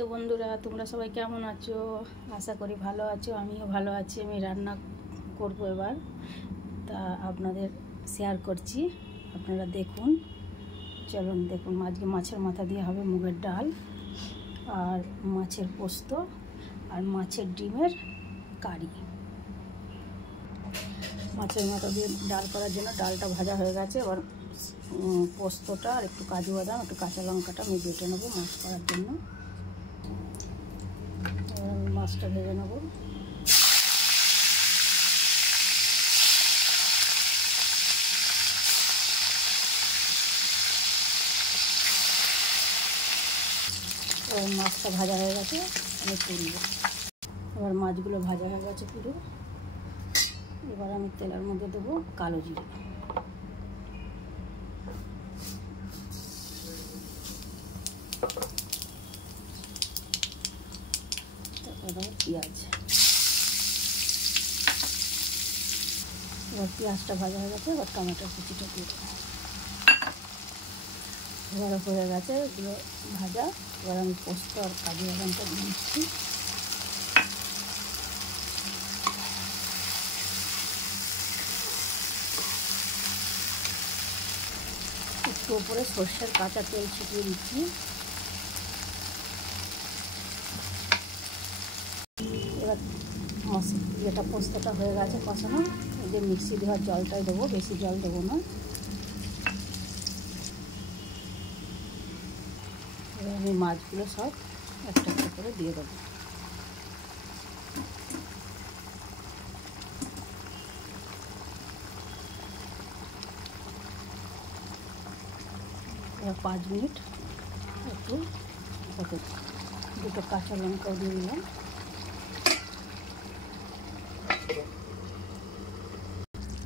নমস্তে বন্ধুরা, তোমরা সবাই কেমন আছো? আশা করি ভালো আছো। আমিও ভালো আছি। আমি রান্না করব এবার, তা আপনাদের শেয়ার করছি, আপনারা দেখুন। চলুন দেখুন। আজকে মাছের মাথা দিয়ে হবে মুগের ডাল, আর মাছের পোস্ত, আর মাছের ডিমের কারি। মাছের মাথা দিয়ে ডাল করার জন্য ডালটা ভাজা হয়ে গেছে। এবার পোস্তটা আর একটু কাজু বাদাম, একটু কাঁচা লঙ্কাটা আমি বেটে নেবো মাছ করার জন্য। মাছটা ভেজে নেব। এবার মাছটা ভাজা হয়ে গেছে, আমি তুলব। এবার মাছগুলো ভাজা হয়ে গেছে পুরো। এবার আমি তেলের মধ্যে দেবো কালো জিরে, তারপর দেবো পেঁয়াজ। এবার পেঁয়াজটা ভাজা হয়ে গেছে, এবার টমেটোর কুচিটা দিয়ে দেবো। এবার হয়ে গেছে এগুলো ভাজা। এবার আমি পোস্ত আর কাজু বাদামটা দিয়ে দিচ্ছি। একটু উপরে সর্ষের কাঁচা তেল ছিটিয়ে দিচ্ছি। এবার যেটা পোস্তটা হয়ে গেছে কষানো, এই যে মিক্সি দেওয়ার জলটাই দেবো, বেশি জল দেবো না। এবার আমি মাছগুলো সব একটা একটা করে দিয়ে দেবো। এবার 5 মিনিট একটু দুটো কাঁচা লঙ্কাও দিয়ে দিলাম।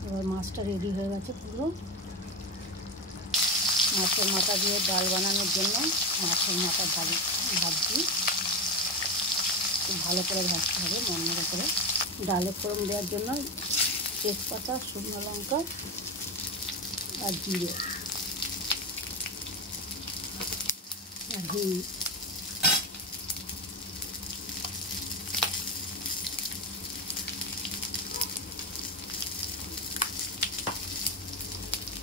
এবার মাছটা রেডি হয়ে গেছে পুরো। মাছের মাথা দিয়ে ডাল বানানোর জন্য মাছের মাথা ভাজছি। খুব ভালো করে ভাজতে হবে, মনে করে। ডালে ফোড়ন দেওয়ার জন্য তেজপাতা, শুকনো লঙ্কা আর জিরে আর হিং।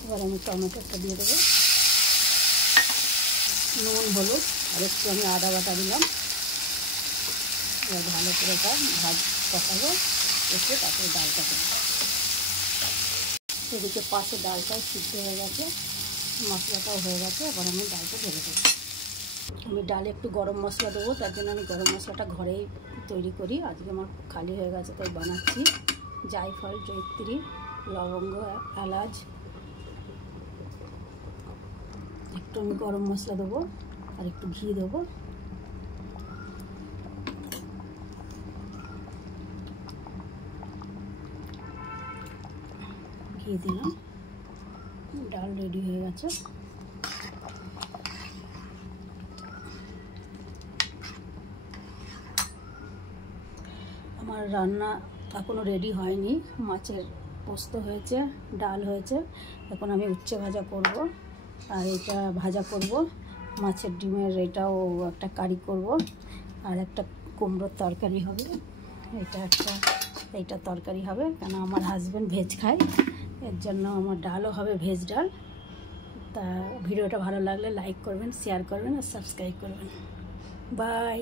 এবার আমি টমেটোটা দিয়ে দেবো, নুন, হলুদ আর একটু আমি আদা বাটা দিলাম। এবার ভালো করে কষাবো, এসে তারপরে ডালটা দেবো। এদিকে পাশে ডালটাও সিদ্ধ হয়ে গেছে, মশলাটাও হয়ে গেছে। এবার আমি ডালটা ঢেলে দেবো। আমি ডালে একটু গরম মশলা দেবো, তার জন্য আমি গরম মশলাটা ঘরেই তৈরি করি। আজকে আমার খালি হয়ে গেছে তাই বানাচ্ছি। জায়ফল, জয়িত্রী, লবঙ্গ, এলাচ, একটু আমি গরম মশলা দেবো আর একটু ঘি দেবো। ঘি দিলাম। ডাল রেডি হয়ে গেছে। আমার রান্না এখনও রেডি হয়নি। মাছের পোস্ত হয়েছে, ডাল হয়েছে। এখন আমি উচ্ছে ভাজা করব, আর এটা ভাজা করব। মাছের ডিমের এটাও একটা কারি করব, আর একটা কুমড়োর তরকারি হবে। এইটা তরকারি হবে, কেন আমার হাজব্যান্ড ভেজ খায়, এর জন্য আমার ডালও হবে ভেজ ডাল। তা ভিডিওটা ভালো লাগলে লাইক করবেন, শেয়ার করবেন আর সাবস্ক্রাইব করবেন। বাই।